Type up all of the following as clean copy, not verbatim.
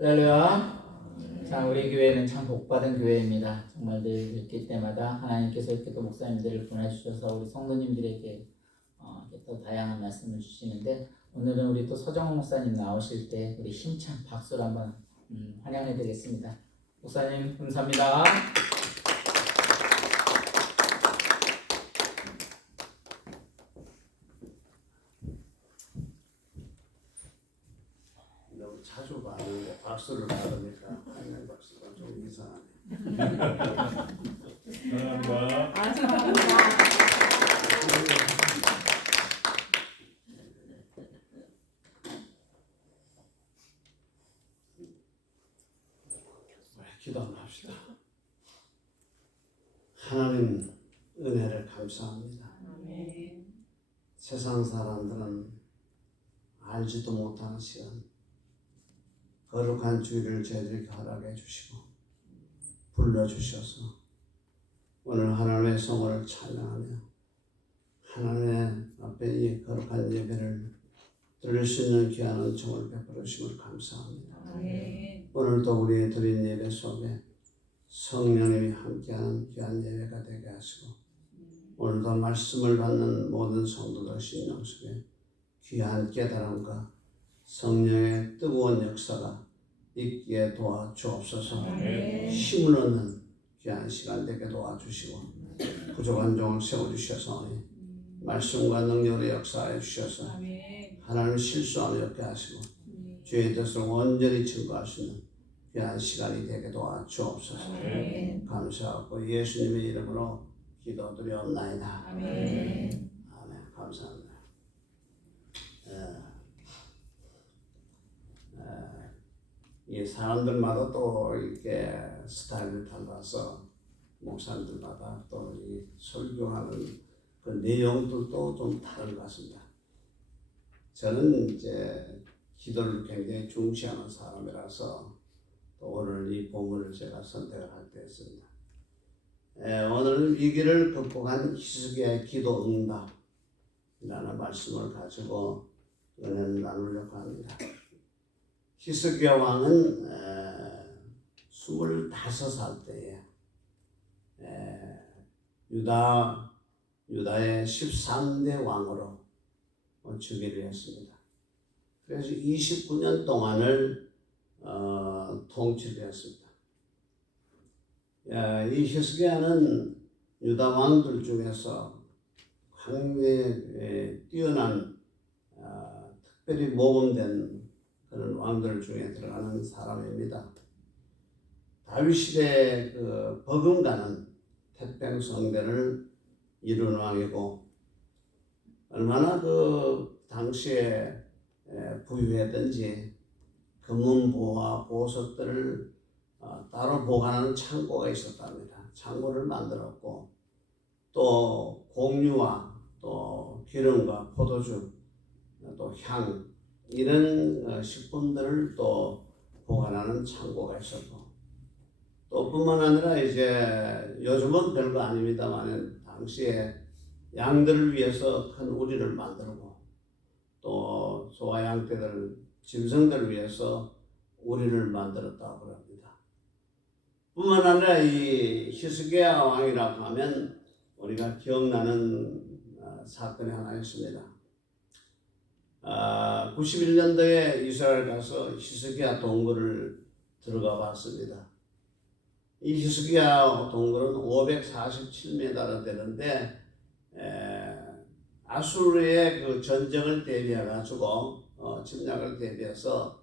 할렐루야. 자, 우리 교회는 참 복받은 교회입니다. 정말 늘 읽기 때마다 하나님께서 이렇게 또 목사님들을 보내주셔서 우리 성도님들에게 이렇게 또 다양한 말씀을 주시는데, 오늘은 우리 또 서정호 목사님 나오실 때 우리 힘찬 박수로 한번 환영해 드리겠습니다. 목사님 감사합니다. 너무 자주 받는데 박수를 받으니까 하는 박수가 좀 이상하네. 감사합니다. 기도 한번 합시다. 하나님 은혜를 감사합니다. 세상 사람들은 알지도 못하는 시간, 거룩한 주일을 저희들에게 허락해 주시고 불러주셔서 오늘 하나님의 성을 찬양하며 하나님의 앞에 이 거룩한 예배를 드릴 수 있는 귀한 은총을 베풀어 주심을 감사합니다. 오늘도 우리 드린 예배 속에 성령님이 함께하는 귀한 예배가 되게 하시고 오늘도 말씀을 받는 모든 성도들 심령 속에 귀한 깨달음과 성령의 뜨거운 역사가 있기에 도와주옵소서. 힘을 얻는 귀한 시간 되게 도와주시고 부족한 종을 세워주셔서 말씀과 능력의 역사에 주셔서 하나님 실수함이 없게 하시고 주의 뜻을 온전히 증거할 수 있는 귀한 시간이 되게 도와주옵소서. 감사하고 예수님의 이름으로 기도드리옵나이다. 아멘. 감사합니다. 이 사람들마다 또 이렇게 스타일을 달라서 목사님들마다 또 이 설교하는 그 내용들도 좀 다른 것 같습니다. 저는 이제 기도를 굉장히 중시하는 사람이라서 또 오늘 이 본문을 제가 선택을 하게 됐습니다. 오늘은 위기를 극복한 히스기야의 기도 응답이라는 말씀을 가지고 은혜를 나누려고 합니다. 히스기야 왕은 25살 때에 유다의 13대 왕으로 즉위를 했습니다. 그래서 29년 동안을 통치를 했습니다. 이 히스기야는 유다 왕들 중에서 굉장히 뛰어난 특별히 모범된 그런 왕들 중에 들어가는 사람입니다. 다윗 시대 그 버금가는 태평성대를 이룬 왕이고 얼마나 그 당시에 부유했던지 금은보와 보석들을 따로 보관하는 창고가 있었답니다. 창고를 만들었고 또 공유와 또 기름과 포도주 또 향 이런 식품들을 또 보관하는 창고가 있었고 또 뿐만 아니라 이제 요즘은 별거 아닙니다만 당시에 양들을 위해서 큰 우리를 만들고 또 소와 양떼들 짐승들을 위해서 우리를 만들었다고 합니다. 뿐만 아니라 이 히스기야 왕이라고 하면 우리가 기억나는 사건이 하나 있습니다. 91년도에 이스라엘 가서 히스기야 동굴을 들어가 봤습니다. 이 히스기야 동굴은 547m나 되는데 아수르의 그 전쟁을 대비해 가지고 침략을 대비해서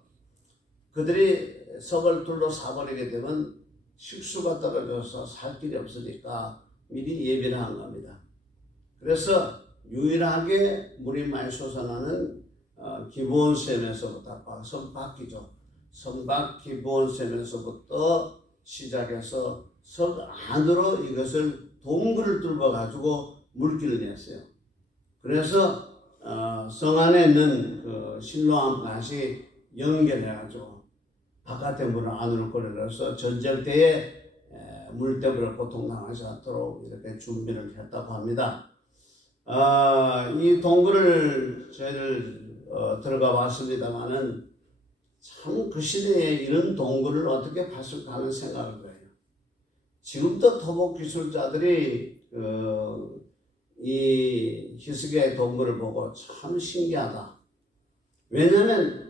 그들이 성을 둘러싸버리게 되면 식수가 떨어져서 살 길이 없으니까 미리 예비를 한 겁니다. 그래서 유일하게 물이 많이 솟아나는 기브온샘에서부터 성박기죠. 성박 기브온샘에서부터 시작해서 성 안으로 이것을 동굴을 뚫어 가지고 물길을 냈어요. 그래서 성 안에 있는 그 실로암 밭이 연결해 가지고 바깥에 물을 안으로 끌어내서 전쟁 때에 물 때문에 고통당하지 않도록 이렇게 준비를 했다고 합니다. 이 동굴을 저희들 들어가 봤습니다만은 참 그 시대에 이런 동굴을 어떻게 봤을까 하는 생각을 해요. 지금도 토목 기술자들이 이 히스기야의 동굴을 보고 참 신기하다. 왜냐하면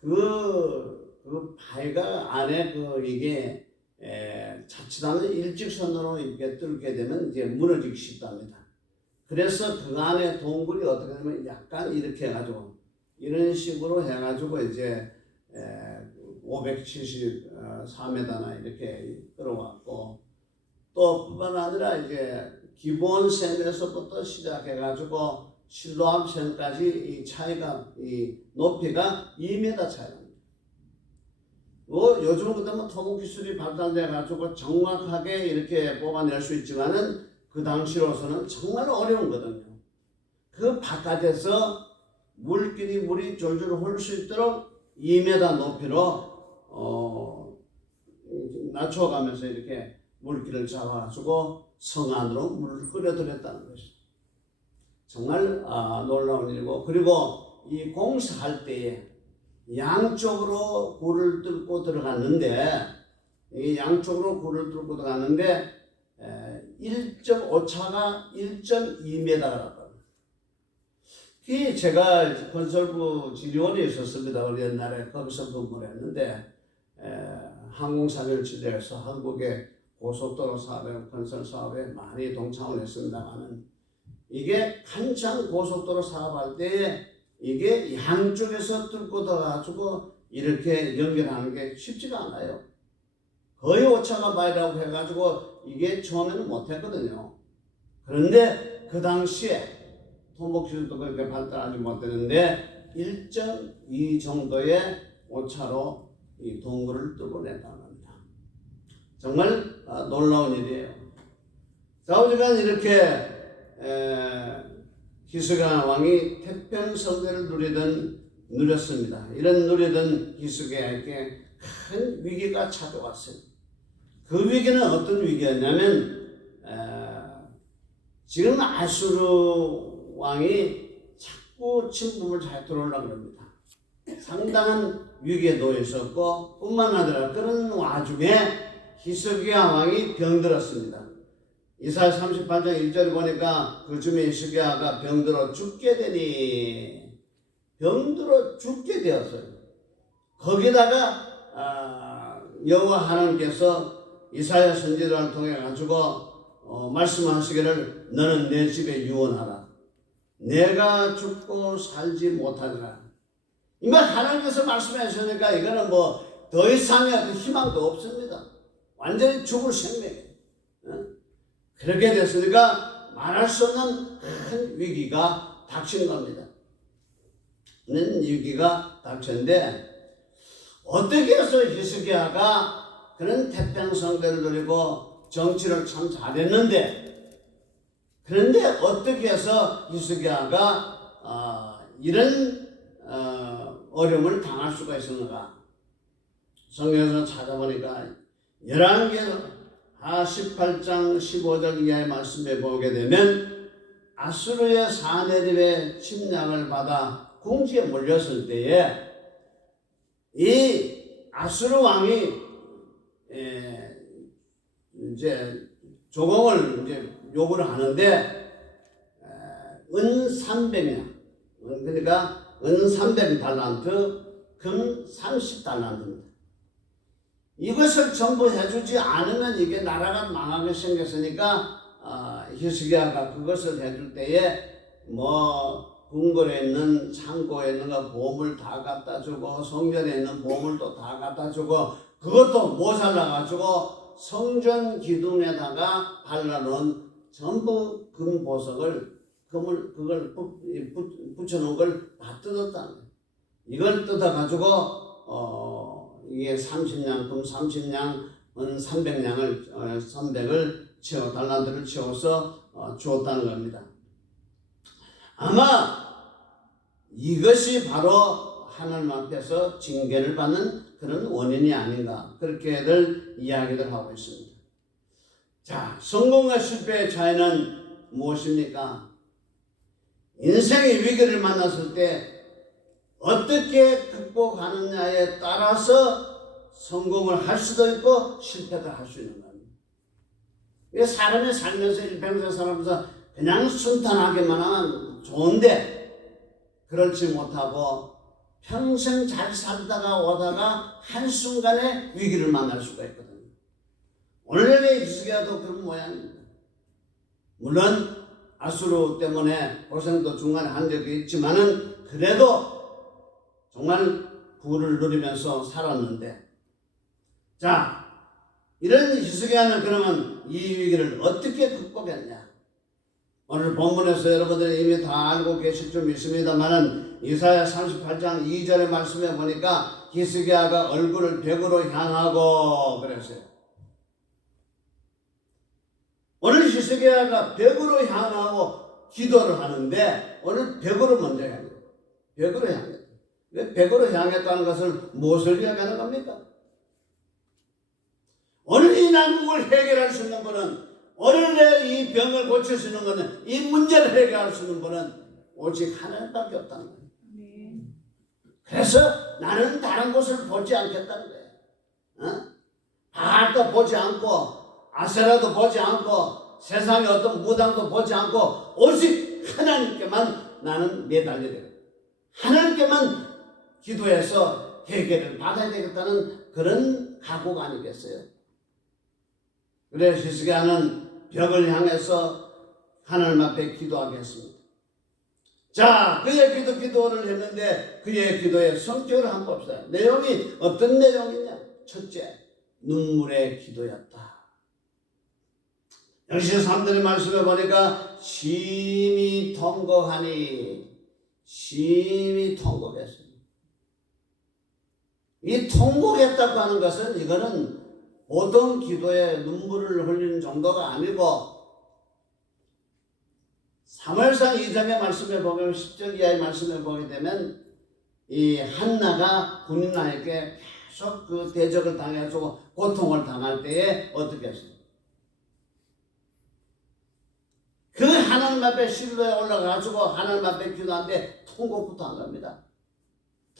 그 바위가 안에 이게 자칫하면 일직선으로 이렇게 뚫게 되면 이제 무너지기 쉽답니다. 그래서 그 안에 동굴이 어떻게 되면 약간 이렇게 해가지고 이런 식으로 해가지고 이제 574m나 이렇게 끌어왔고 또 뿐만 아니라 이제 기본선에서부터 시작해가지고 실로암선까지 이 차이가 이 높이가 2m 차이납니다. 요즘 그때는 토목 기술이 발달돼가지고 정확하게 이렇게 뽑아낼 수 있지만은 그 당시로서는 정말 어려운 거거든요. 그 바깥에서 물이 졸졸 흐를 수 있도록 2m 높이로 낮춰가면서 이렇게 물기를 잡아가지고 성 안으로 물을 끌어들였다는 것이죠. 정말 놀라운 일이고, 그리고 이 공사할 때에 양쪽으로 굴을 뚫고 들어갔는데, 이 양쪽으로 굴을 뚫고 들어갔는데 1.5차가 1.2m가 이 제가 건설부 지리원에 있었습니다. 옛날에 거기서 근무를 했는데 항공사별 지대에서 한국의 고속도로 사업에 건설 사업에 많이 동참을 했습니다만은 이게 한창 고속도로 사업할 때에 이게 양쪽에서 뚫고 들어가지고 이렇게 연결하는 게 쉽지가 않아요. 거의 오차가 바위라고 해가지고 이게 처음에는 못했거든요. 그런데 그 당시에 토목기술도 그렇게 발달하지 못했는데 1.2 정도의 오차로 이 동굴을 뚫어낸다는 겁니다. 정말 놀라운 일이에요. 자, 어쨌든 이렇게 히스기야 왕이 태평성대를 누렸습니다. 이런 누리던 히스기야에게 큰 위기가 찾아왔어요. 그 위기는 어떤 위기였냐면 지금 아수르 왕이 자꾸 침범을 잘 들어오려고 합니다. 상당한 위기에 놓여 있었고 뿐만 아니라 그런 와중에 히스기야 왕이 병들었습니다. 이사야 38장 1절에 보니까 그 즈음에 히스기야가 병들어 죽게 되었어요. 거기다가 여호와 하나님께서 이사야 선지자를 통해 가지고 말씀하시기를 너는 내 집에 유언하라. 내가 죽고 살지 못하리라. 이만 하나님께서 말씀하셨으니까 이거는 뭐 더 이상의 어떤 희망도 없습니다. 완전히 죽을 생명이에요. 그렇게 됐으니까 말할 수 없는 큰 위기가 닥친 겁니다. 위기가 닥쳤는데 어떻게 해서 히스기야가 그런 태평성대를 누리고 정치를 참 잘했는데, 그런데 어떻게 해서 히스기야가 이런 어려움을 당할 수가 있었는가? 성경에서 찾아보니까 열왕기하 18장 15절 이하의 말씀에 보게 되면 아수르의 사내립의 침략을 받아 궁지에 몰렸을 때에 이 아수르 왕이 이제 조공을 이제 요구를 하는데 은 300냥, 그러니까 은 300달란트, 금 30달란트입니다. 이것을 전부 해주지 않으면 이게 나라가 망하게 생겼으니까 히스기야가 그것을 해줄 때에 뭐 궁궐에 있는 창고에 있는 거 보물 다 갖다 주고 성전에 있는 보물도 다 갖다 주고 그것도 모자라가지고 성전 기둥에다가 발라놓은 전부 금 보석을 그걸 붙여놓은 걸 다 뜯었다는 거예요. 이걸 뜯어가지고 이게 30냥, 금 30냥, 은 300을 채워, 달란트를 채워서 주었다는 겁니다. 아마 이것이 바로 하나님 앞에서 징계를 받는 그런 원인이 아닌가, 그렇게들 이야기를 하고 있습니다. 자, 성공과 실패의 차이는 무엇입니까? 인생의 위기를 만났을 때 어떻게 극복하느냐에 따라서 성공을 할 수도 있고 실패도 할 수 있는 겁니다. 이게 사람이 살면서 일평생 살면서 그냥 순탄하게만 하면 좋은데 그렇지 못하고 평생 잘 살다가 오다가 한순간에 위기를 만날 수가 있거든요. 오늘의 히스기야도 그런 모양입니다. 물론 아수르 때문에 고생도 중간에 한 적이 있지만은 그래도 정말 부를 누리면서 살았는데, 자, 이런 히스기야는 그러면 이 위기를 어떻게 극복했냐? 오늘 본문에서 여러분들이 이미 다 알고 계실 줄 믿습니다만은 이사야 38장 2절의 말씀에 보니까 히스기야가 얼굴을 벽으로 향하고 그랬어요. 오늘 히스기야가 벽으로 향하고 기도를 하는데 오늘 벽으로 먼저 향해요. 벽으로 향해요. 왜 벽으로 향했다는 것을 무엇을 이야기하는 겁니까? 오늘 이 난국을 해결할 수 있는 분은, 오늘 내 이 병을 고칠 수 있는 것은, 이 문제를 해결할 수 있는 분은 오직 하나님밖에 없다는 거예요. 그래서 나는 다른 곳을 보지 않겠다는 거예요. 바알도 보지 않고 아세라도 보지 않고 세상의 어떤 무당도 보지 않고 오직 하나님께만 나는 매달려야 돼요. 하나님께만 기도해서 해결을 받아야 되겠다는 그런 각오가 아니겠어요? 그래서 히스기야는 벽을 향해서 하나님 앞에 기도하게 했습니다. 자, 그의 기도를 했는데 그의 기도의 성격을 한번 봅시다. 내용이 어떤 내용이냐? 첫째, 눈물의 기도였다. 역시 3절의 말씀에 보니까 심히 통곡하니, 심히 통곡했습니다. 이 통곡했다고 하는 것은 이거는 보통 기도에 눈물을 흘리는 정도가 아니고, 사무엘상 2장의 말씀에 보면 10절 이하의 말씀에 보게 되면 이 한나가 군인에게 계속 그 대적을 당해가지고 고통을 당할 때에 어떻게 했어요? 그 하나님 앞에 실로에 올라가가지고 하나님 앞에 기도하는데 통곡부터 한 겁니다.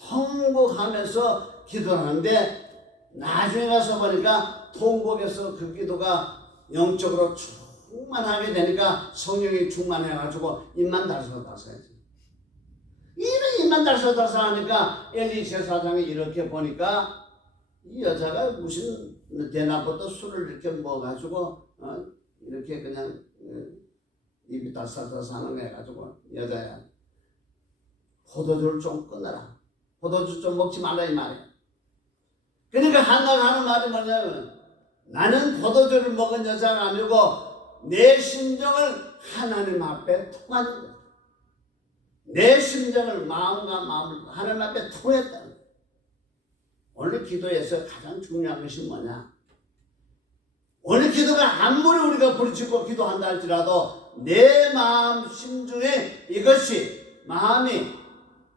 통곡하면서 기도를 하는데 나중에 가서 보니까 통곡에서 그 기도가 영적으로 충만하게 되니까 성령이 충만해가지고 입만 달싹달싹해져. 입만 달싹달싹하니까 엘리 제사장이 이렇게 보니까 이 여자가 무슨 대낮부터 술을 이렇게 먹어가지고 이렇게 그냥 입이 달싹달싹하는 거 해가지고 여자야, 포도주를 좀 끊어라. 포도주 좀 먹지 말라 이 말이야. 그러니까 한나가 하는 말이 뭐냐면, 나는 포도주를 먹은 여자가 아니고 내 심정을 하나님 앞에 통하는 거야. 내 심정을 마음과 마음을 하나님 앞에 통했다는 거야. 오늘 기도에서 가장 중요한 것이 뭐냐? 오늘 기도가 아무리 우리가 부르짖고 기도한다 할지라도 내 마음 심중에 이것이 마음이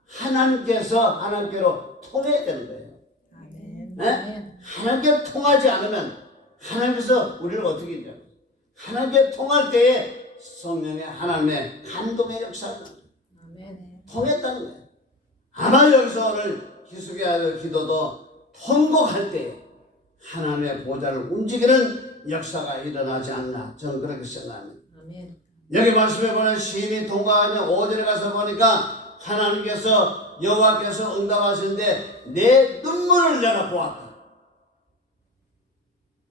하나님께로 통해야 되는 거예요. 네? 하나님께 통하지 않으면 하나님께서 우리를 어떻게 해요? 하나님께 통할 때에 성령의 하나님의 감동의 역사가 통했다는 거예요. 아마 여기서 오늘 히스기야의 기도도 통곡할 때에 하나님의 보좌를 움직이는 역사가 일어나지 않나, 저는 그렇게 생각합니다. 여기 말씀에 보면 시인이 통곡하며 5절에 가서 보니까 하나님께서 여호와께서 응답하시는데 내 눈물을 내가 보았다.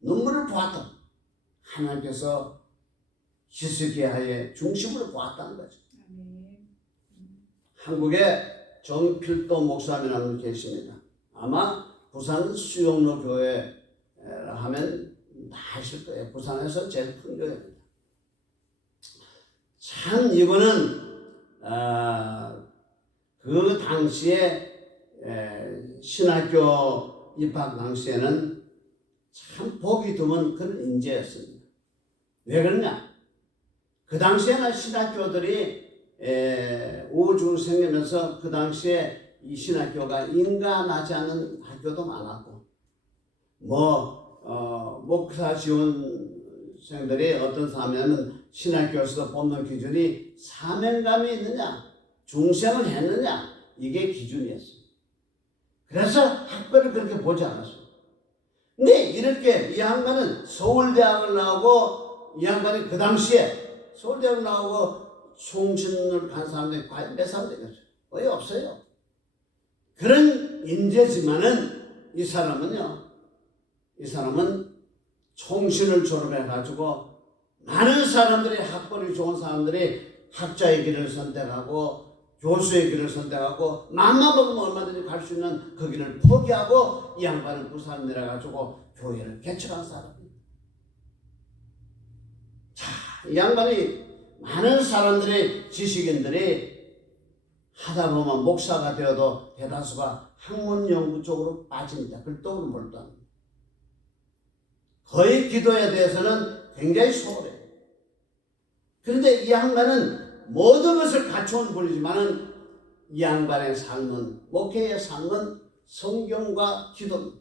눈물을 보았다. 하나님께서 히스기야의 중심으로 보았다는 거죠. 한국에 정필도 목사님이라는 분 계십니다. 아마 부산 수용로 교회 하면 다 아실 거예요. 부산에서 제일 큰 교회입니다. 참 이거는 그 당시에 신학교 입학 당시에는 참 보기 드문 그런 인재였습니다. 왜 그러냐? 그 당시에는 신학교들이 우주 생기면서 그 당시에 이 신학교가 인가하지 않는 학교도 많았고, 목사 지원생들이 어떤 사람이냐면 신학교에서도 뽑는 기준이 사명감이 있느냐, 중생을 했느냐, 이게 기준이었어요. 그래서 학벌을 그렇게 보지 않았어요. 근데 이렇게 이 양반은 서울대학을 나오고, 이 양반이 그 당시에 서울대학을 나오고 총신을 간 사람들이 과연 몇 사람 되겠어요? 거의 없어요. 그런 인재지만은 이 사람은 총신을 졸업해가지고 많은 사람들이, 학벌이 좋은 사람들이 학자의 길을 선택하고 교수의 길을 선택하고 마음만 먹으면 얼마든지 갈 수 있는 그 길을 포기하고 이 양반은 부산 내려가지고 교회를 개척한 사람입니다. 자, 이 양반이 많은 사람들이, 지식인들이 하다 보면 목사가 되어도 대다수가 학문 연구 쪽으로 빠집니다. 글독으로 몰두합니다. 거의 기도에 대해서는 굉장히 소홀해요. 그런데 이 양반은 모든 것을 갖춰온 분이지만은 이 양반의 삶은, 목회의 삶은 성경과 기도입니다.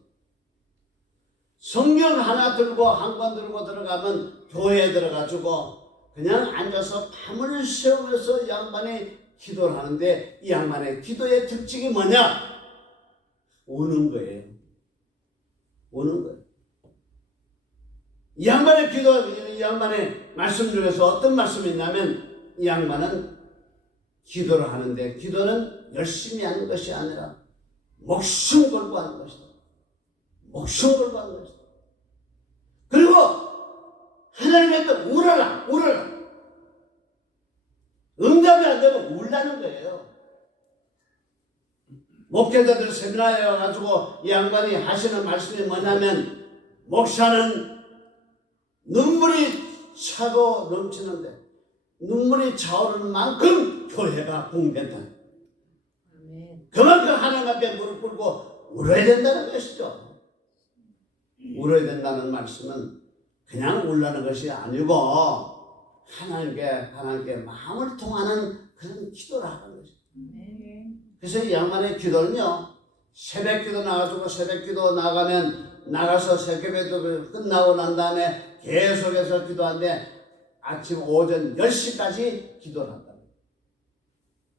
성경 하나 들고 한 권 들고 들어가면 교회에 들어가지고 그냥 앉아서 밤을 새우면서 이 양반이 기도를 하는데, 이 양반의 기도의 특징이 뭐냐? 우는 거예요. 우는 거예요. 이 양반의 기도, 이 양반의 말씀 중에서 어떤 말씀이 있냐면, 이 양반은 기도를 하는데, 기도는 열심히 하는 것이 아니라 목숨 걸고 하는 것이다. 목숨 걸고 하는 것이다. 그리고 하나님한테 울어라. 응답이 안 되면 울라는 거예요. 목회자들 세미나에 와가지고 이 양반이 하시는 말씀이 뭐냐면, 목사는 눈물이 차도 넘치는데 눈물이 차오르는 만큼 교회가 붕괴다. 그만큼 하나님 앞에 무릎 꿇고 울어야 된다는 것이죠. 울어야 된다는 말씀은 그냥 울라는 것이 아니고 하나님께 마음을 통하는 그런 기도를 하는 거죠. 그래서 이 양반의 기도는요, 새벽 기도 나가지고 새벽 기도 나가서 새벽 기도 끝나고 난 다음에 계속해서 기도하는데 아침 오전 10시까지 기도를 한다.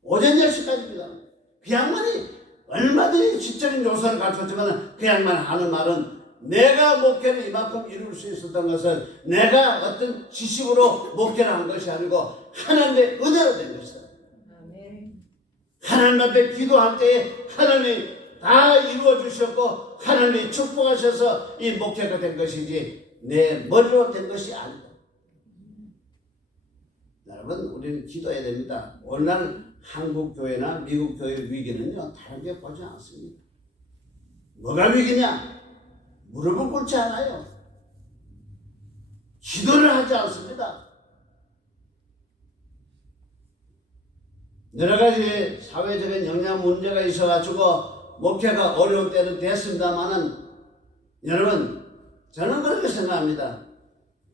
오전 10시까지 기도합니다. 그 양반이 얼마든지 지적인 요소를 갖췄지만 그 양반이 하는 말은, 내가 목회를 이만큼 이룰 수 있었던 것은 내가 어떤 지식으로 목회를 한 것이 아니고 하나님의 은혜로 된 것이다. 하나님 앞에 기도할 때에 하나님이 다 이루어 주셨고 하나님이 축복하셔서 이 목회가 된 것이지 내 머리로 된 것이 아니다. 여러분, 우리는 기도해야 됩니다. 오늘날 한국 교회나 미국 교회 위기는요, 다르게 보지 않습니다. 뭐가 위기냐? 무릎을 꿇지 않아요. 기도를 하지 않습니다. 여러 가지 사회적인 영향 문제가 있어가지고 목회가 어려운 때는 됐습니다만은, 여러분, 저는 그렇게 생각합니다.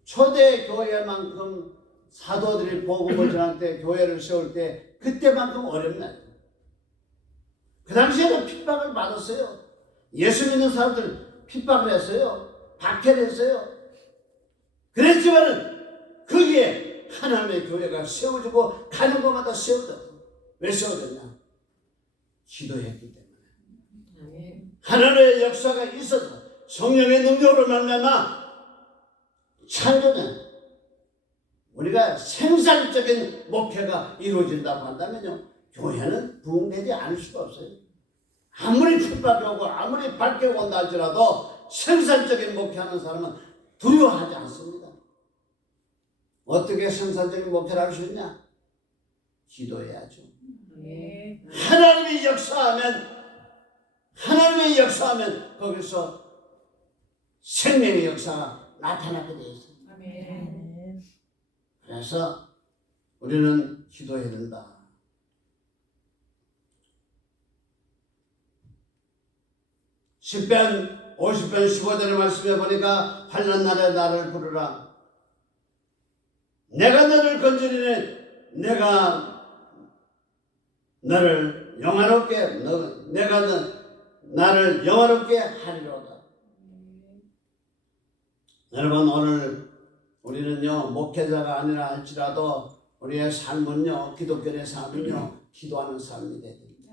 초대 교회만큼 사도들이 복음을 전할 때, 교회를 세울 때 그때만큼 어렵나요? 그 당시에는 핍박을 받았어요. 예수 믿는 사람들 핍박을 했어요. 박해를 했어요. 그랬지만은 거기에 하나님의 교회가 세워지고 가는 곳마다 세워졌어요. 왜 세워졌냐? 기도했기 때문에. 하나님의 역사가 있어서 성령의 능력으로 말미암아 창조는 우리가 생산적인 목회가 이루어진다고 한다면요, 교회는 부흥되지 않을 수가 없어요. 아무리 핍박이 오고 아무리 발표가 온다 할지라도 생산적인 목회하는 사람은 두려워하지 않습니다. 어떻게 생산적인 목회를 할 수 있냐? 기도해야죠. 하나님이 역사하면 거기서 생명의 역사가 나타나게 되어 있습니다. 그래서 우리는 기도해야 된다. 시편 50편 15절의 말씀에 보니까 환난 날에 나를 부르라. 내가 너를 건지리니 내가 너를 영화롭게 내가 나를 영화롭게 하리로다. 여러분, 오늘 우리는요, 목회자가 아니라 할지라도 우리의 삶은요, 기독교의 삶은요, 기도하는 삶이 되야 됩니다.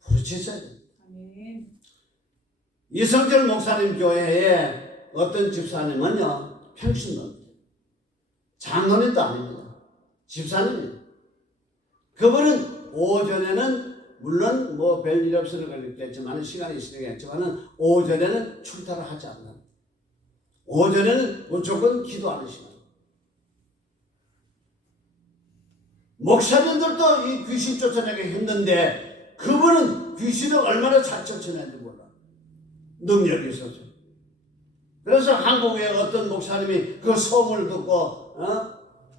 부르짖어야 됩니다. 이성철 목사님 교회에 어떤 집사님은요, 평신도입니다. 장로님도 아닙니다. 집사님입니다. 그분은 오전에는 물론 뭐 별일 없으는 걸 있겠지만 시간이 있으겠지만 오전에는 출타를 하지 않는다. 오전에는 무조건 기도하는 시간. 목사님들도 이 귀신 쫓아내기 힘든데 그분은 귀신을 얼마나 잘 쫓아내는지 몰라. 능력이 있어서. 그래서 한국에 어떤 목사님이 그 소문을 듣고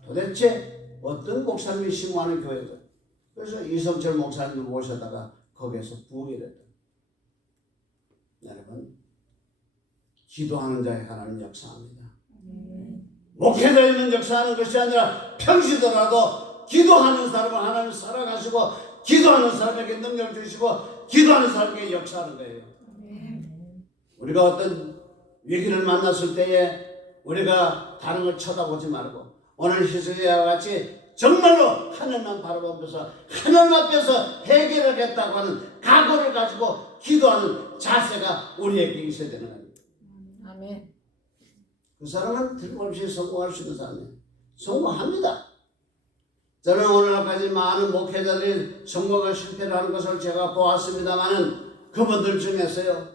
도대체 어떤 목사님이 신고하는 교회다. 그래서 이성철 목사님을 모셔다가 거기에서 부흥이 됐다. 여러분, 기도하는 자에 하나님 역사합니다. 목회자에는 역사하는 것이 아니라 평시더라도 기도하는 사람을 하나님 살아가시고 기도하는 사람에게 능력 주시고 기도하는 사람에게 역사하는 거예요. 우리가 어떤 위기를 만났을 때에 우리가 다른 걸 쳐다보지 말고 오늘 희석이와 같이 정말로 하나님만 바라보면서 하나님 앞에서 해결하겠다고 하는 각오를 가지고 기도하는 자세가 우리에게 있어야 되는 거예요. 아멘. 그 사람은 틀림없이 성공할 수 있는 사람이에요. 성공합니다. 저는 오늘까지 많은 목회자들이 성공과 실패를 하는 것을 제가 보았습니다만 그분들 중에서요,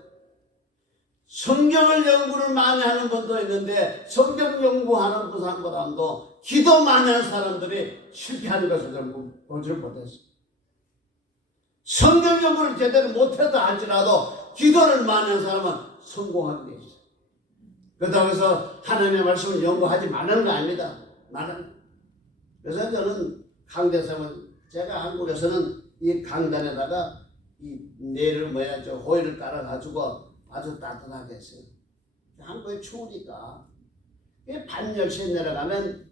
성경을 연구를 많이 하는 분도 있는데 성경 연구하는 그 사람보다도 기도 많이 하는 사람들이 실패하는 것을 저는 보지를 못했어요. 성경 연구를 제대로 못했다 할지라도 기도를 많이 하는 사람은 성공하게 돼 있어요. 그렇다고 해서 하나님의 말씀을 연구하지 말라는 거 아닙니다. 그래서 저는 강대상은 제가 한국에서는 이 강단에다가 이 내를 호일을 깔아가지고 아주 따뜻하게 했어요. 한국에 추우니까 밤 10시에 내려가면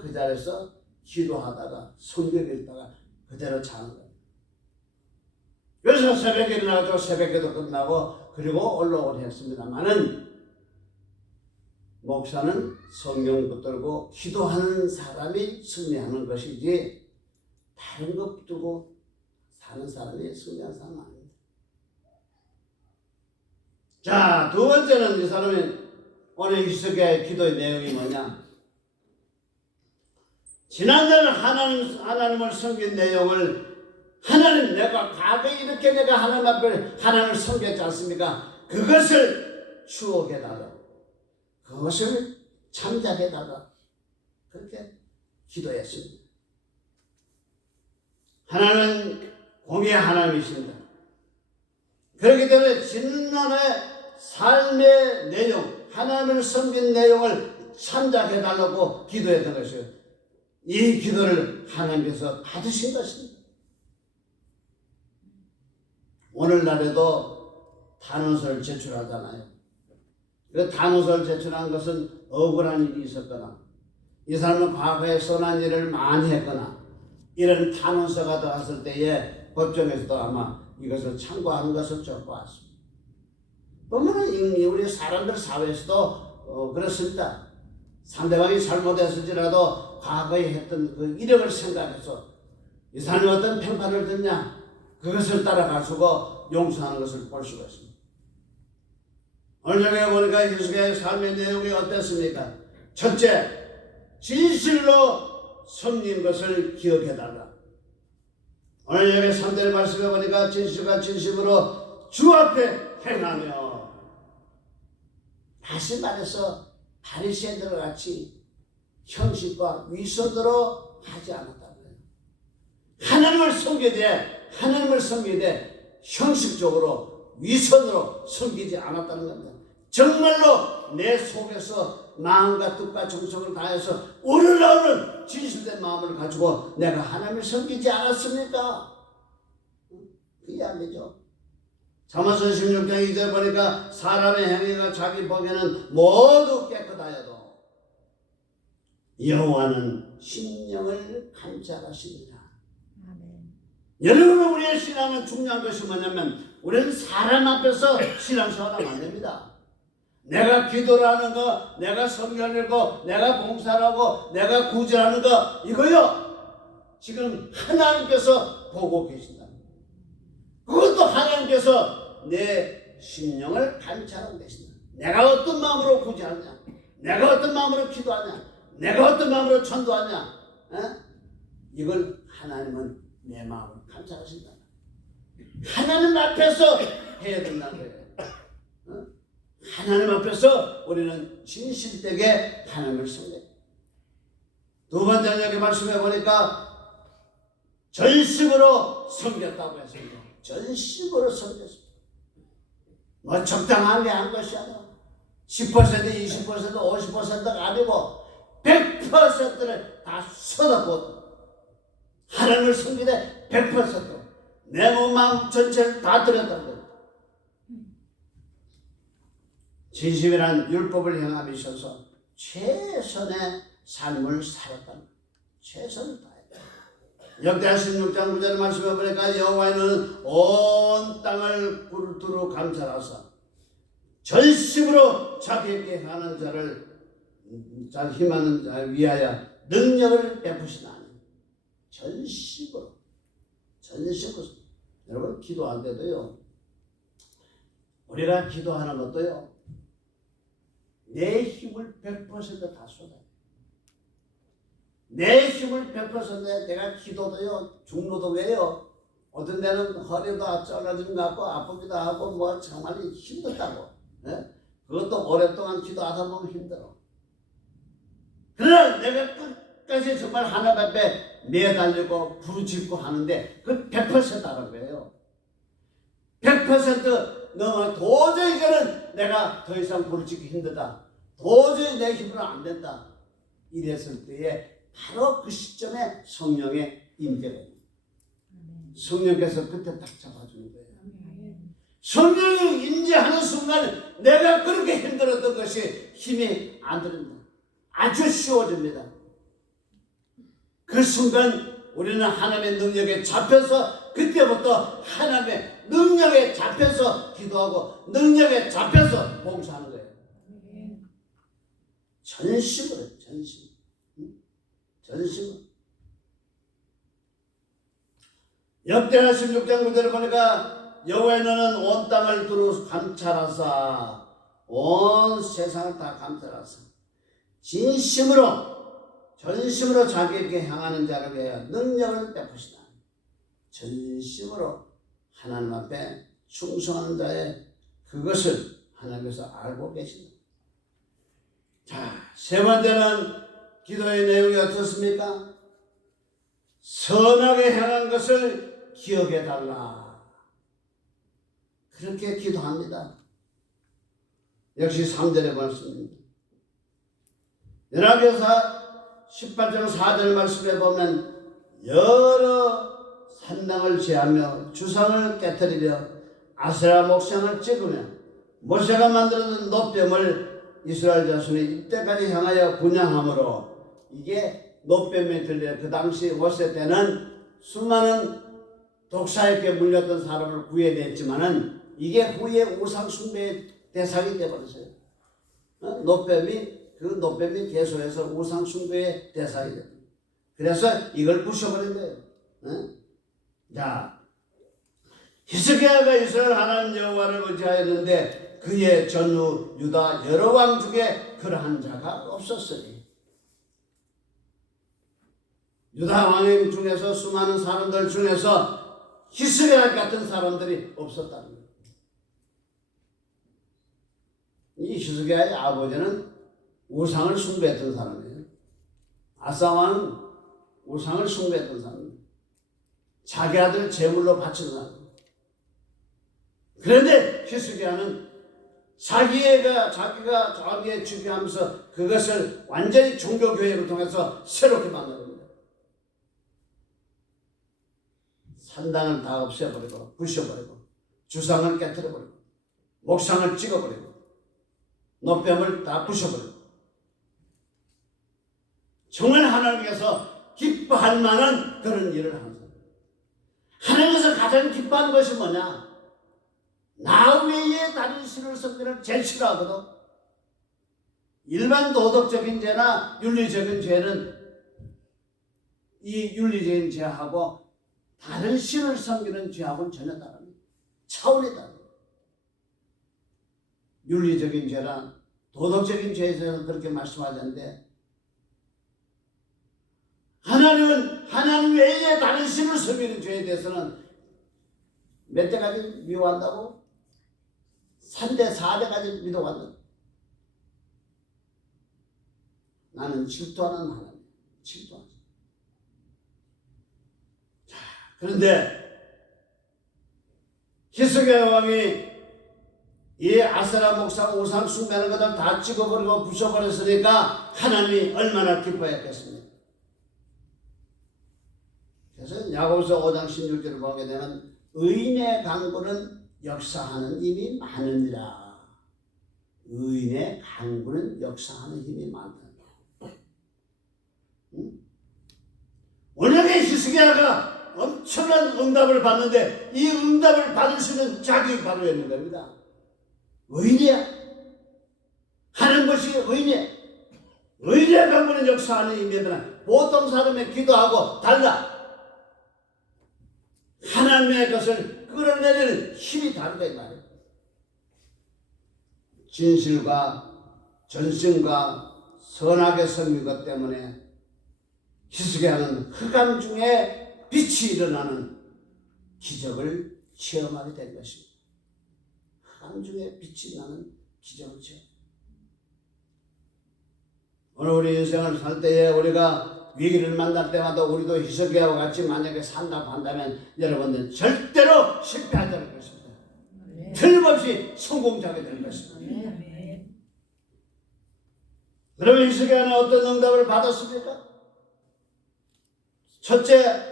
그 자리에서 기도하다가 성경 읽다가 그대로 자는 거예요. 그래서 새벽에 일어나서 새벽에도 끝나고 그리고 올라오긴 했습니다만은 목사는 성경 붙들고 기도하는 사람이 승리하는 것이지 다른 것 붙들고 사는 사람이 승리하는 사람은 아닙니다. 자, 두 번째는 이 사람이 오늘 희석의 기도의 내용이 뭐냐? 지난날 하나님을 섬긴 내용을 하나님 내가 과거에 이렇게 내가 하나님 앞에 하나님을 섬겼지 않습니까? 그것을 추억해달라. 그것을 참작해달라. 그렇게 기도했습니다. 하나님은 공의의 하나님이십니다. 그렇기 때문에 지난날의 삶의 내용, 하나님을 섬긴 내용을 참작해달라고 기도했던 것이에요. 이 기도를 하나님께서 받으신 것입니다. 오늘날에도 단원서를 제출하잖아요. 그 단원서를 제출한 것은 억울한 일이 있었거나 이 사람은 과거에 선한 일을 많이 했거나 이런 단원서가 들어갔을 때에 법정에서도 아마 이것을 참고하는 것을 쫓아왔습니다. 보면은 우리 사람들 사회에서도 그렇습니다. 상대방이 잘못했을지라도 과거에 했던 그 이력을 생각해서 이 사람이 어떤 평판을 듣냐 그것을 따라가지고 용서하는 것을 볼 수가 있습니다. 오늘 저녁에 보니까 희석의 삶의 내용이 어땠습니까? 첫째, 진실로 섬긴 것을 기억해달라. 오늘 여기 3절 말씀에 보니까 진실과 진심으로 주 앞에 행하며, 다시 말해서 바리새인들 같이 형식과 위선으로 하지 않았다는 거예요. 하나님을 섬기되 형식적으로 위선으로 섬기지 않았다는 겁니다. 정말로 내 속에서 마음과 뜻과 정성을 다해서 우러나오는 진실된 마음을 가지고 내가 하나님을 섬기지 않았습니까? 그 이야기죠. 잠언서 16장 2절 보니까 사람의 행위가 자기 보기에는 모두 깨끗하여도 여호와는 심령을 감찰하십니다. 여러분, 우리의 신앙은 중요한 것이 뭐냐면 우리는 사람 앞에서 신앙생활하면 안 됩니다. 내가 기도를 하는 거, 내가 성경을 읽고, 내가 봉사를 하고, 내가 구제하는 거, 이거요 지금 하나님께서 보고 계신다. 그것도 하나님께서 내 심령을 관찰하고 계신다. 내가 어떤 마음으로 구제하냐, 내가 어떤 마음으로 기도하냐, 내가 어떤 마음으로 전도하냐, 이걸 하나님은 내 마음을 관찰하신다. 하나님 앞에서 해야 된다는 거예요. 하나님 앞에서 우리는 진실되게 하나님을 섬겨요. 두 번째 여기 말씀해 보니까 전심으로 섬겼다고 했습니다. 전심으로 섬겼습니다. 뭐 적당하게 한 것이 아니라 10%, 20%, 50%가 아니고 100%를 다 쏟아부었다. 하나님을 섬기되 100% 내 몸 마음 전체를 다 드렸다는 거예요. 진심이란 율법을 행함이셔서 최선의 삶을 살았다는 거예요. 최선을 다했다. 역대하 16장 9절의 말씀해 보니까 여호와는 온 땅을 굴두루 감찰하사 전심으로 자기에게 하는 자를 잘 힘하는 자를 위하여 능력을 베푸시나니. 전심으로. 여러분 기도할 때도요, 우리가 기도하는 것도요, 내 힘을 100%다 쏟아요. 내 힘을 100% 내가 기도도요, 중로도 왜요? 어떤 데는 허리도 쩔어지는 것 같고 아프기도 하고 뭐 정말 힘들다고. 네? 그것도 오랫동안 기도하다 보면 힘들어. 그러나 내가 끝까지 정말 하나님 앞에 매달리고 부르짖고 하는데 그 100%라는 거예요. 100% 너무 도저히 이거는 내가 더 이상 부르짖기 힘들다. 도저히 내 힘으로 안 된다. 이랬을 때에 바로 그 시점에 성령의 임재가 있습니다. 성령께서 그때 딱 잡아주는 거예요. 성령이 임재하는 순간 내가 그렇게 힘들었던 것이 힘이 안 들립니다. 아주 쉬워집니다. 그 순간 우리는 하나님의 능력에 잡혀서 그때부터 하나님의 능력에 잡혀서 기도하고 능력에 잡혀서 봉사하는 거예요. 전심으로. 역대하 16장 9절을 보니까 여호와는 온 땅을 두루 감찰하사 온 세상을 다 감찰하사 전심으로 자기에게 향하는 자를 위하여 능력을 베푸시다. 전심으로 하나님 앞에 충성하는 자의 그것을 하나님께서 알고 계신다. 자, 세 번째는 기도의 내용이 어떻습니까? 선하게 향한 것을 기억해 달라. 그렇게 기도합니다. 역시 3절의 말씀입니다. 연합여사 18장 4절 말씀에 보면 여러 산당을 제하며 주상을 깨뜨리며 아세라 목상을 찍으며 모세가 만들어둔 놋뱀을 이스라엘 자손이 이때까지 향하여 분향함으로, 이게 놋뱀이 들려 그 당시 모세 때는 수많은 독사에게 물렸던 사람을 구해냈지만은 이게 후에 우상 숭배의 대상이 되어버렸어요. 놋뱀이 계속해서 우상 숭배의 대상이 됩니다. 그래서 이걸 부셔버린 거예요. 자, 히스기야가 이스라엘 하나님 여호와를 의지하였는데 그의 전후 유다 여러 왕 중에 그러한 자가 없었으니, 유다 왕님 중에서 수많은 사람들 중에서 히스기야 같은 사람들이 없었다는 거예요. 이 히스기야의 아버지는 우상을 숭배했던 사람이에요. 아사 왕은 우상을 숭배했던 사람이에요. 자기 아들 제물로 바치는 사람. 그런데 히스기야는 자기가 자기의 주기하면서 그것을 완전히 종교교회를 통해서 새롭게 만듭니다. 산당을 다 없애버리고 부셔버리고 주상을 깨뜨려버리고 목상을 찍어버리고 놋뱀을 다 부셔버리고, 정말 하나님께서 기뻐할 만한 그런 일을 하는 거예요. 하나님께서 가장 기뻐하는 것이 뭐냐? 나 외에 다른 신을 섬기는 제일 싫어하거든. 일반 도덕적인 죄나 윤리적인 죄는 이 윤리적인 죄하고 다른 신을 섬기는 죄하고는 전혀 다릅니다. 차원이다. 윤리적인 죄나 도덕적인 죄에 대해서는 그렇게 말씀하셨는데, 하나님은 하나님 외에 다른 신을 섬기는 죄에 대해서는 몇 대까지 미워한다고? 3대, 4대까지 미워한다. 나는 질투하는 하나님, 질투하지. 자, 그런데 히스기야 왕이 이 아세라 목상 우상 숭배하는 것을 다 찍어버리고 부숴버렸으니까 하나님이 얼마나 기뻐했겠습니까? 그래서 야고보서 5장 16절을 보게 되면 의인의 강구는 역사하는 힘이 많으니라. 의인의 강구는 역사하는 힘이 많다. 응? 원래 히스기야가 엄청난 응답을 받는데 이 응답을 받을 수 있는 자격이 바로 있는 겁니다. 의인이야. 하는 것이 의인이야. 의인의 강구는 역사하는 힘이면 보통 사람의 기도하고 달라. 하나님의 것을 끌어내리는 힘이 다르다 이 말이에요. 진실과 전심과 선하게 섬긴 것 때문에 히스기야는 흑암 중에 빛이 일어나는 기적을 체험하게 된 것입니다. 흑암 중에 빛이 나는 기적을 체험. 오늘 우리 인생을 살 때에 우리가 위기를 만날 때마다 우리도 히스기야와 같이 만약에 산다고 한다면 여러분들 절대로 실패하지 않을 것입니다. 네. 틀림없이 성공자가 될 것입니다. 네. 그러면 히스기야는 어떤 응답을 받았습니까? 첫째,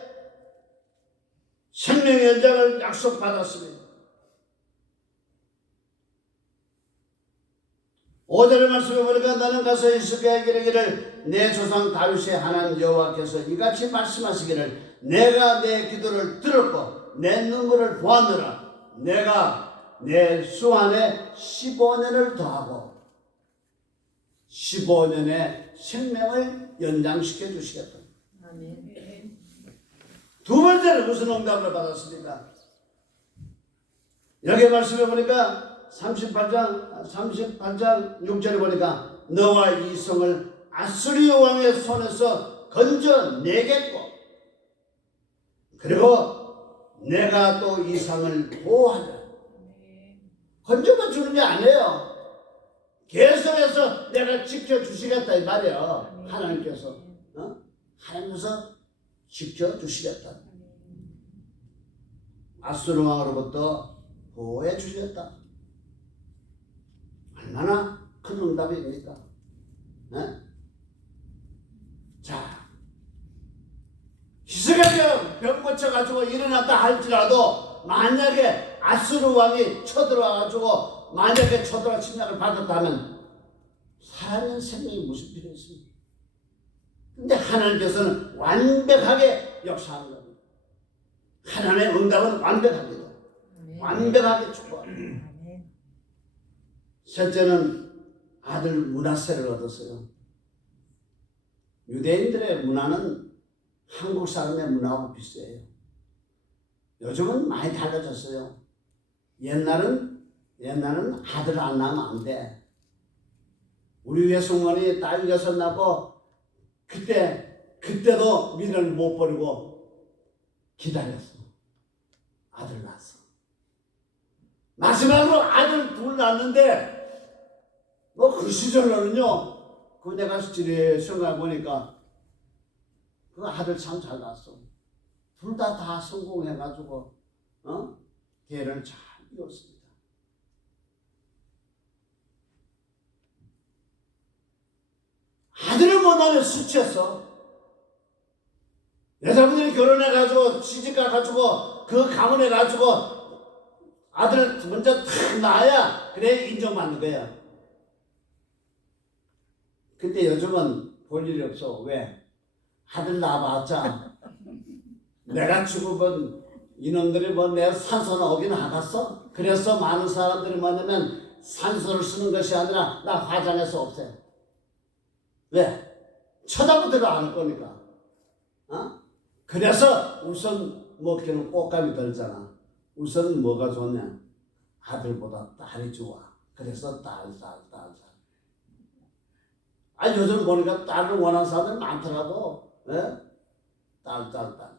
생명의 연장을 약속받았습니다. 5절의 말씀에 보니까 너는 가서 히스기야에게 이르기를 내 조상 다윗의 하나님 여호와께서 이같이 말씀하시기를 내가 내 기도를 들었고 내 눈물을 보았노라. 내가 내 수 안에 15년을 더하고 15년의 생명을 연장시켜 주시겠다. 아멘. 두 번째는 무슨 응답을 받았습니까? 여기 말씀해 보니까 38장 6절에 보니까 너와 이 성을 아수리오 왕의 손에서 건져내겠고 그리고 내가 또 이 상을 보호하리라. 건져만 주는 게 아니에요. 계속해서 내가 지켜주시겠다 이 말이에요. 하나님께서 하나님께서 지켜주시겠다. 아수르 왕으로부터 보호해 주시겠다. 얼마나 큰 응답입니까? 네? 자, 히스기야가 병 고쳐가지고 일어났다 할지라도 만약에 아수르 왕이 쳐들어와가지고 만약에 쳐들어와 침략을 받았다면 사람의 생명이 무슨 필요 있습니까? 근데 하나님께서는 완벽하게 역사하는 겁니다. 하나님의 응답은 완벽합니다. 완벽하게 축복합니다. 셋째는 아들 므낫세를 얻었어요. 유대인들의 문화는 한국 사람의 문화하고 비슷해요. 요즘은 많이 달라졌어요. 옛날은 아들 안 낳으면 안 돼. 우리 외숙모니 딸 6 낳고 그때도 민을 못 버리고 기다렸어. 아들 낳았어. 마지막으로 아들 둘 낳았는데 그 시절로는요, 내가 생각해 보니까 그 아들 참 잘 낳았어. 둘 다 성공해가지고 개를 잘 이뤘습니다. 아들을 못 낳으면 수치했어. 여자분들이 결혼해가지고 시집가가지고 그 가문해가지고 아들을 먼저 탁 낳아야 그래 인정받는 거야. 근데 요즘은 볼 일이 없어. 왜? 아들 낳아봤자 내가 죽으면 이놈들이 내 산소는 오긴 하겠어? 그래서 많은 사람들이 뭐냐면 산소를 쓰는 것이 아니라 나 화장해서 없애. 왜? 쳐다보지도 않을 거니까. 그래서 우선 먹기는 꽃감이 들잖아. 우선 뭐가 좋냐? 아들보다 딸이 좋아. 그래서 딸. 요즘 보니까 딸을 원하는 사람들 많더라고. 예? 딸.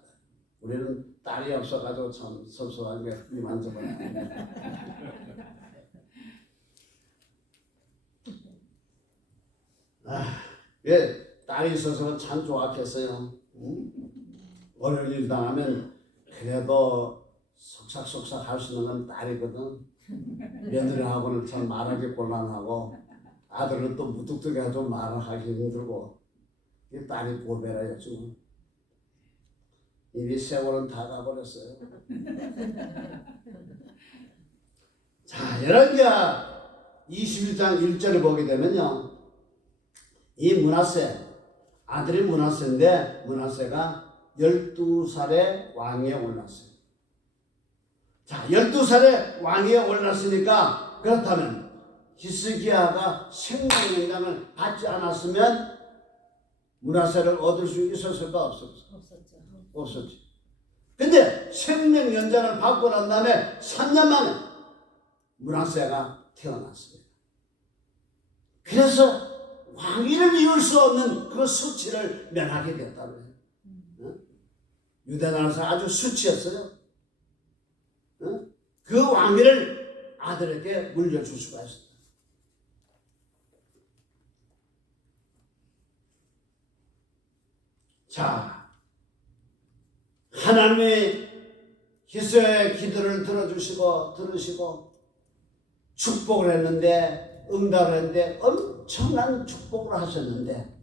우리는 딸이 없어가지고 참 섭섭한 게 이만저만. 예, 딸이 있어서 참 좋았겠어요. 응? 어려운 일 당하면 그래도 속삭 할 수 있는 건 딸이거든. 며느리하고는 참 말하기 곤란하고 아들은 또 무뚝뚝해가지고 말을 하기 힘들고 이 딸이 보배라 요즘. 이미 세월은 다 가버렸어요. 자, 열왕기하 21장 1절을 보게 되면요, 이 므낫세, 아들이 므낫세인데 므낫세가 12살에 왕위에 올랐어요. 자, 12살에 왕위에 올랐으니까 그렇다면 히스기야가 생명연장을 받지 않았으면 므낫세를 얻을 수 있었을까 없었지. 근데 생명연장을 받고 난 다음에 3년 만에 므낫세가 태어났습니다. 그래서 왕위를 이을 수 없는 그 수치를 면하게 됐다고요. 유대 나라에서 아주 수치였어요. 그 왕위를 아들에게 물려줄 수가 있었다. 자, 하나님이 히스기야의 기도를 들으시고 축복을 했는데, 응답을 했는데 엄청난 축복을 하셨는데,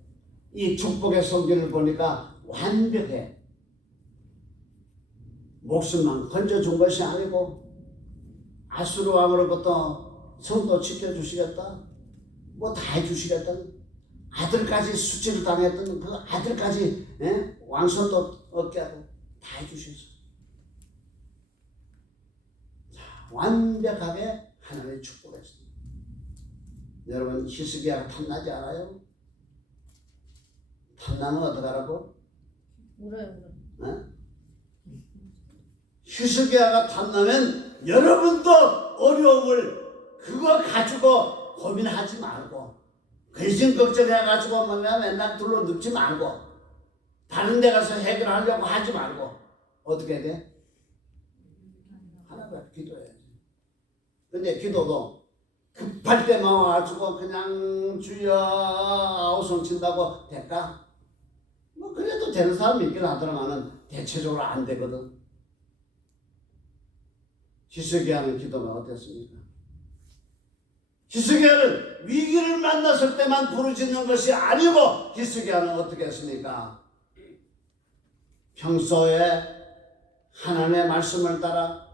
이 축복의 성질을 보니까 완벽해. 목숨만 건져준 것이 아니고 아수르 왕으로부터 성도 지켜주시겠다, 뭐 다 해주시겠다, 아들까지 수치를 당했던 그 아들까지 왕손도 얻게 하고 다 해주셨어. 완벽하게 하나님의 축복했습니다. 여러분, 히스기야가 탐나지 않아요? 탐나면 어떡하라고? 울어요. 히스기야가 탐나면 여러분도 어려움을 그거 가지고 고민하지 말고, 근심 걱정해가지고 맨날 둘러 눕지 말고, 다른 데 가서 해결하려고 하지 말고 어떻게 돼? 하나님 앞에 기도해야지. 근데 기도도 급할 때만 와가지고 그냥 주여 아우성 친다고 될까? 뭐 그래도 되는 사람 있긴 하더라마는 대체적으로 안 되거든. 히스기야는 기도가 어땠습니까? 히스기야는 위기를 만났을 때만 부르짖는 것이 아니고, 히스기야는 어떻게 했습니까? 평소에 하나님의 말씀을 따라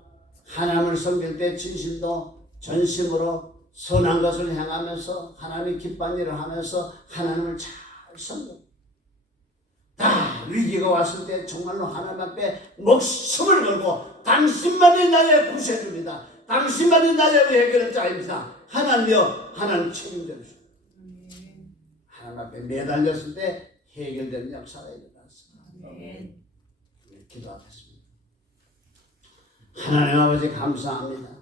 하나님을 섬길 때 진심도 전심으로 선한 것을 행하면서 하나님이 기뻐하는 일을 하면서 하나님을 잘 섬겨. 다 위기가 왔을 때 정말로 하나님 앞에 목숨을 걸고 당신만이 나의 구세주입니다, 당신만이 나의 해결의 자입니다, 하나님이여 하나님 책임져 주시오. 하나님 앞에 매달렸을 때 해결되는 역사가 일어났습니다. 기도하겠습니다. 하나님 아버지 감사합니다.